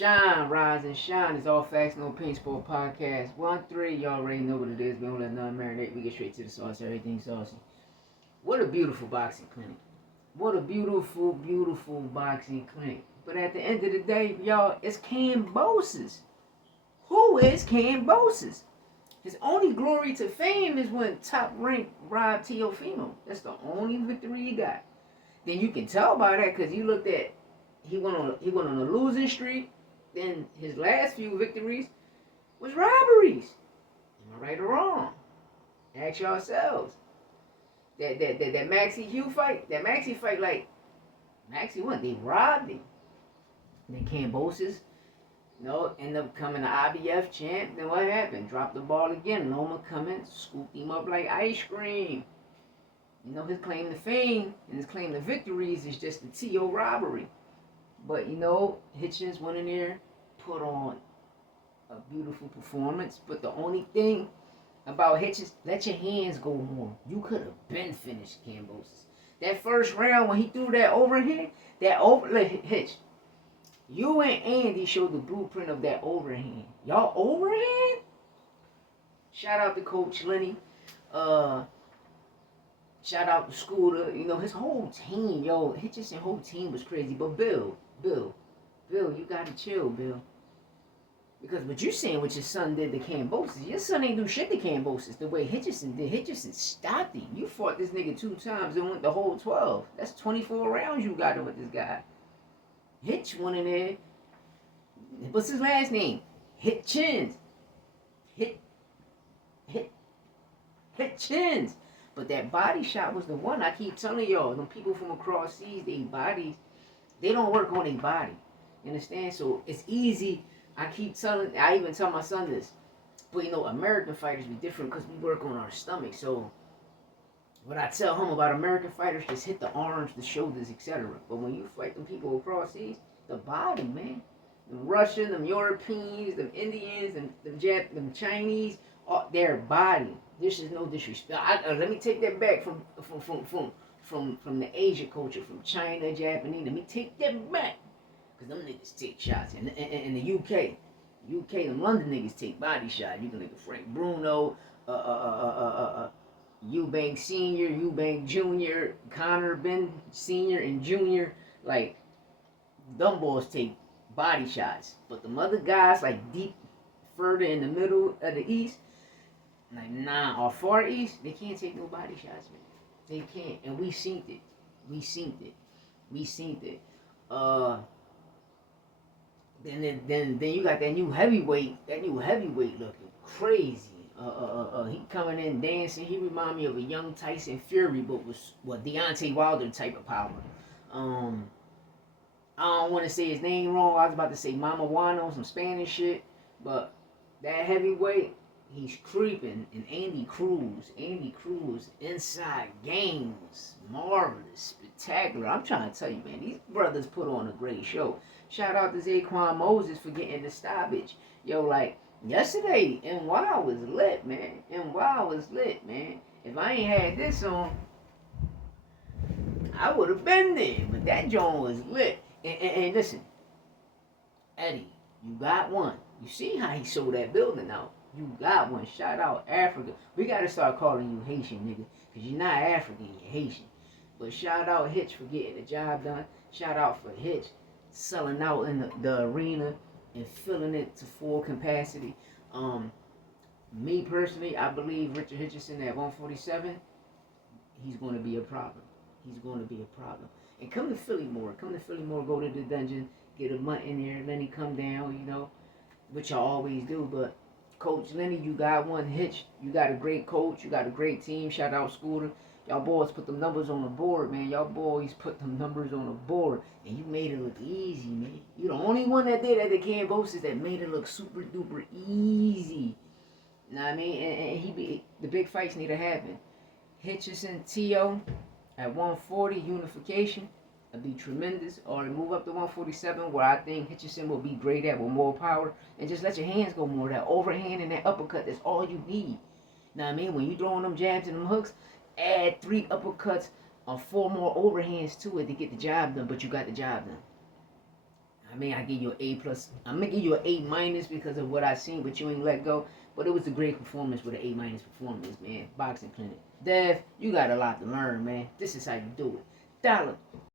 Shine, rise, and shine. It's all facts, no pain sport podcast. 1-3, y'all already know what it is. We don't let nothing marinate. We get straight to the sauce. Everything saucy. What a beautiful boxing clinic. What a beautiful, beautiful boxing clinic. But at the end of the day, y'all, it's Kambosos. Who is Kambosos? His only glory to fame is when top ranked Rob Teofimo. That's the only victory he got. Then you can tell by that because you looked at he went on a losing streak. Then his last few victories was robberies. Am I right or wrong? Ask yourselves. That Maxie Hugh fight, like Maxie won. They robbed him. Then Kambosos, end up coming to IBF champ. Then what happened? Dropped the ball again. Loma coming, scooped him up like ice cream. His claim to fame and his claim to victories is just the T.O. robbery. But, Hitchens went in there, put on a beautiful performance. But the only thing about Hitchens, let your hands go more. You could have been finished Kambosos. That first round when he threw that overhand, Hitch, you and Andy showed the blueprint of that overhand. Y'all overhand? Shout out to Coach Lenny. Shout out to Scooter. His whole team, Hitchens' whole team was crazy. But Bill, you gotta chill, Bill. Because what you saying what your son did to Kambosos, your son ain't do shit to Kambosos the way Hitchens did. Hitchens stopped him. You fought this nigga 2 times and went the whole 12. That's 24 rounds you got with this guy. Hitch went in there. What's his last name? Hitchens. Hitchens. But that body shot was the one. I keep telling y'all, them people from across seas, they bodies, they don't work on their body. You understand? So it's easy. I even tell my son this. But American fighters be different because we work on our stomach. So what I tell him about American fighters, just hit the arms, the shoulders, etc. But when you fight them people across seas, the body, man. Them Russian, them Europeans, them Indians, them Chinese, their body. This is no disrespect. Let me take that back from the Asia culture, from China, Japanese. Let me take that back. Because them niggas take shots. In the UK, them London niggas take body shots. You can look at Frank Bruno, Eubank Sr., Eubank Jr., Connor Ben Sr. and Jr. Like, them boys take body shots. But the other guys, like deep, further in the middle of the East, like or Far East, they can't take no body shots, man. They can't. And we seen it. Then you got that new heavyweight looking crazy. He coming in dancing. He remind me of a young Tyson Fury, but was Deontay Wilder type of power. I don't want to say his name wrong. I was about to say Mama Wano, some Spanish shit, but that heavyweight, he's creeping. And Andy Cruz, inside games, marvelous, spectacular. I'm trying to tell you, man, these brothers put on a great show. Shout out to Zay Moses for getting the stoppage. Like, yesterday, NY was lit, man. If I ain't had this on, I would have been there. But that joint was lit. And listen, Eddie, you got one. You see how he sold that building out. You got one. Shout out Africa. We got to start calling you Haitian, nigga. Because you're not African, you're Haitian. But shout out Hitch for getting the job done. Shout out for Hitch selling out in the arena and filling it to full capacity. Me personally, I believe Richard Richardson at 147, he's going to be a problem. And come to Philly more. Go to the dungeon, get a month in there, Lenny come down, which y'all always do. But Coach Lenny, you got one. Hitch, you got a great coach. You got a great team. Shout out Scooter. Y'all boys put them numbers on the board, man. And you made it look easy, man. You the only one that did at the Kambosos that made it look super duper easy. You know what I mean? And the big fights need to happen. Hitchens, T.O. at 140, unification. It'd be tremendous. Or move up to 147, where I think Hitchens will be great at with more power. And just let your hands go more. That overhand and that uppercut, that's all you need. You know what I mean? When you throwing them jabs and them hooks, add 3 uppercuts or 4 more overhands to it to get the job done, but you got the job done. I mean, I give you an A plus. I'm gonna give you an A minus because of what I seen, but you ain't let go. But it was a great performance with an A minus performance, man. Boxing clinic. Dev, you got a lot to learn, man. This is how you do it. Dollar.